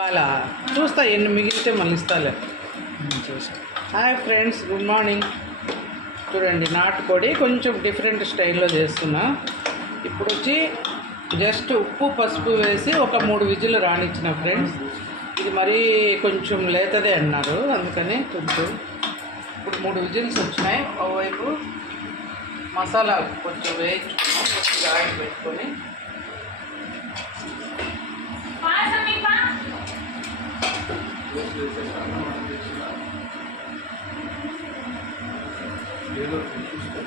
పాలా చూస్తా ఎన్ని మిగిలితే మళ్ళీ ఇస్తాలే. చూసా. Hi friends, good morning. చూడండి, నాటుకోడి కొంచెం డిఫరెంట్ స్టైల్లో చేస్తున్నా. ఇప్పుడు వచ్చి జస్ట్ ఉప్పు పసుపు వేసి ఒక 3 విజిల్ రానిచ్చిన ఫ్రెండ్స్. ఇది మరీ కొంచెం లేతదే అన్నారు, అందుకని కొంచెం ఇప్పుడు 3 విజిల్స్ వచ్చినాయి. ఓవైపు మసాలా కొంచెం వేయించుకున్నాం, కొద్దిగా ఆయిల్ పెట్టుకొని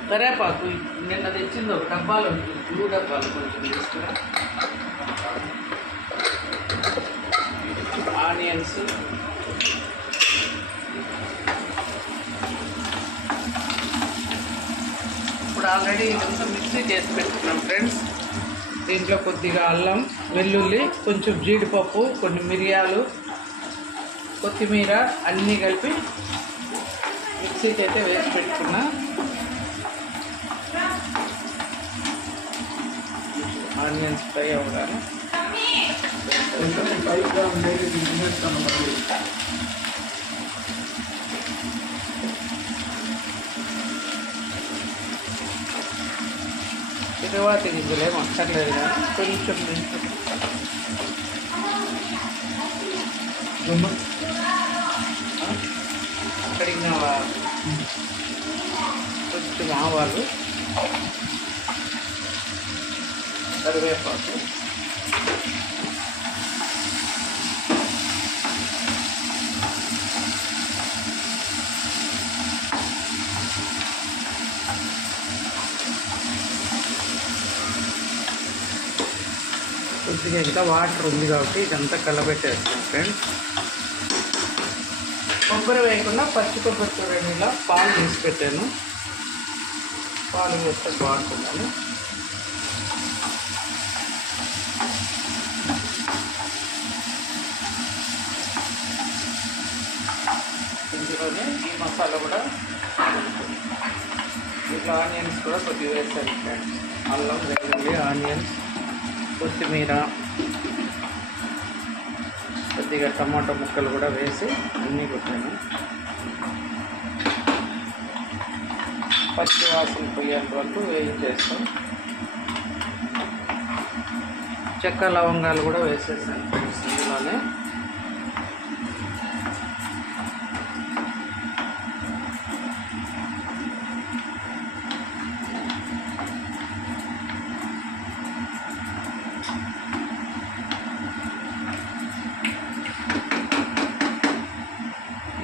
కరేపాకు నిన్న తెచ్చింది ఒక డబ్బాలు ఉంటుంది, 2 డబ్బాలు కొంచెం తీసుకురా. ఆనియన్స్, ఇప్పుడు ఆల్రెడీ ఇదంతా మిక్సీ చేసి పెట్టుకున్నాం ఫ్రెండ్స్. దీంట్లో కొద్దిగా అల్లం, వెల్లుల్లి, కొంచెం జీడిపప్పు, కొన్ని మిరియాలు, కొత్తిమీర అన్నీ కలిపి మిక్సీకి అయితే వేసి పెట్టుకున్నా. ఆనియన్స్ ఫ్రై అవ్వగానే తిరువాతి గింజలేం అక్కర్లేదు, కానీ కొంచెం కడిగిన కొంచెం ఆవాలు, కరివేపాకు, కొద్దిగా ఇంకా వాటర్ ఉంది కాబట్టి ఇదంతా కలబెట్టేస్తాం ఫ్రెండ్స్. కొబ్బరి వేయకుండా పచ్చి కొబ్బరి చూడండి, ఇలా పాలు తీసి పెట్టాను. పాలు వేస్తే బాగుంటుందని ఇందులోనే ఈ మసాలా కూడా, ఇట్లా ఆనియన్స్ కూడా కొద్దిగా వేస్తాను ఫ్రెండ్స్. అల్లం, వెల్లుల్లి, ఆనియన్స్, కొత్తిమీర, కొద్దిగా టమాటో ముక్కలు కూడా వేసి అన్నీ కొట్టాను. పచ్చి వాసన పోయేంత వరకు వేయించేస్తాం. చెక్క లవంగాలు కూడా వేసేసాను ఫ్రెండ్స్ ఇందులోనే.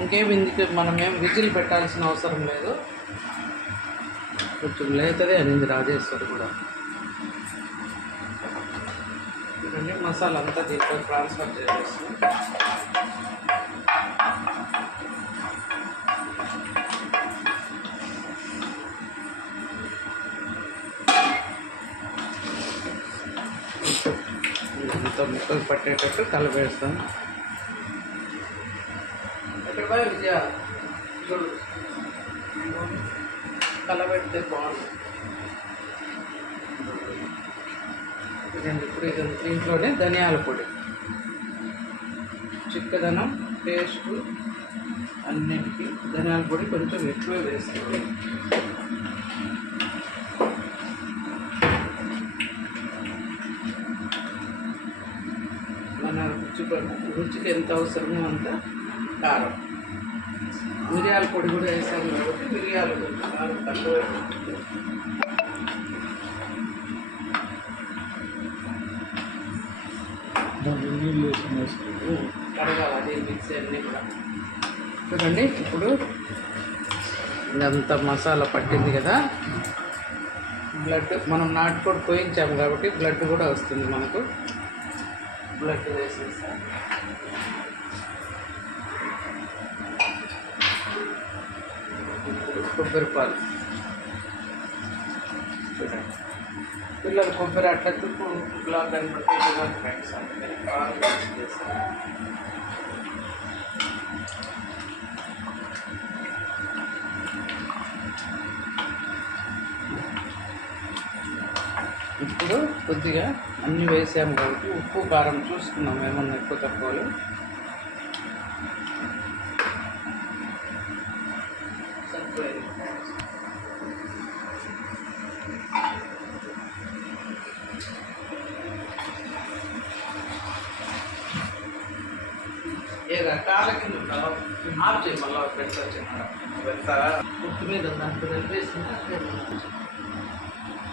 ఇంకేం ఇందుకు మనమేం విజిల్ పెట్టాల్సిన అవసరం లేదు. కొంచెం లేతదే అనింది రాజేశ్వరి కూడా. ఇవన్నీ మసాలా అంతా దీంట్లో ట్రాన్స్ఫర్ చేసేస్తాం. ఇంత ముక్కలు పట్టేటట్టు కలిపేస్తాం. ఎక్కడ పోయి విజయ కలబెడితే బాగుంటుంది. ఇప్పుడు ఇది దీంట్లోనే ధనియాల పొడి, చిక్కదనం టేస్ట్ అన్నిటికీ ధనియాల పొడి కొంచెం ఎక్కువ వేసుకోవాలి. మన రుచికి ఎంత అవసరమో అంత కారం. మిరియాల పొడి కూడా వేసాము కాబట్టి మిరియాలు కొంచెం కారం తక్కువ. కడగాలి అది మిక్సీ అన్నీ కూడా. చూడండి, ఇప్పుడు ఇదంతా మసాలా పట్టింది కదా. బ్లడ్ మనం నాటుకోడి పోయించాము కాబట్టి బ్లడ్ కూడా వస్తుంది మనకు. బ్లడ్ వేసేస్తాం. కొబ్బరి పాలు చూడండి, పిల్లలు కొబ్బరి అట్లా తుప్పు గులాబ్ జామ్ పడితే ఫ్రెండ్స్ అందుకని పాలు చేస్తాను. ఇప్పుడు కొద్దిగా అన్నీ వేసాము కాబట్టి ఉప్పు కారం చూసుకున్నాం ఏమన్నా ఎక్కువ తక్కువలు. ఏదా కాళ్ళ కింద ఆఫ్ చేయి, మళ్ళీ పెడతా పెడతా ఉప్పు మీద దాంట్లో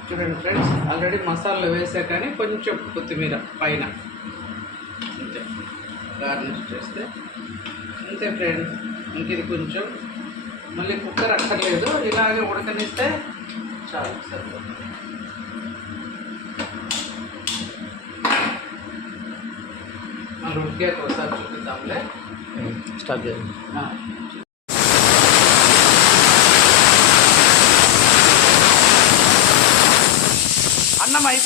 చూడండి ఫ్రెండ్స్, ఆల్రెడీ మసాలాలు వేసా కానీ కొంచెం కొత్తిమీర పైన అంతే గార్నిష్ చేస్తే అంతే ఫ్రెండ్స్. ఇంక ఇది కొంచెం మళ్ళీ కుక్కర్ అక్కర్లేదు, ఇలాగే ఉడకనిస్తే చాలు సరిపోతుంది. మళ్ళీ ఉడికాక ఒకసారి చూపిద్దాంలే. స్టార్ట్ చేయండి. అన్నం అయిపోయింది.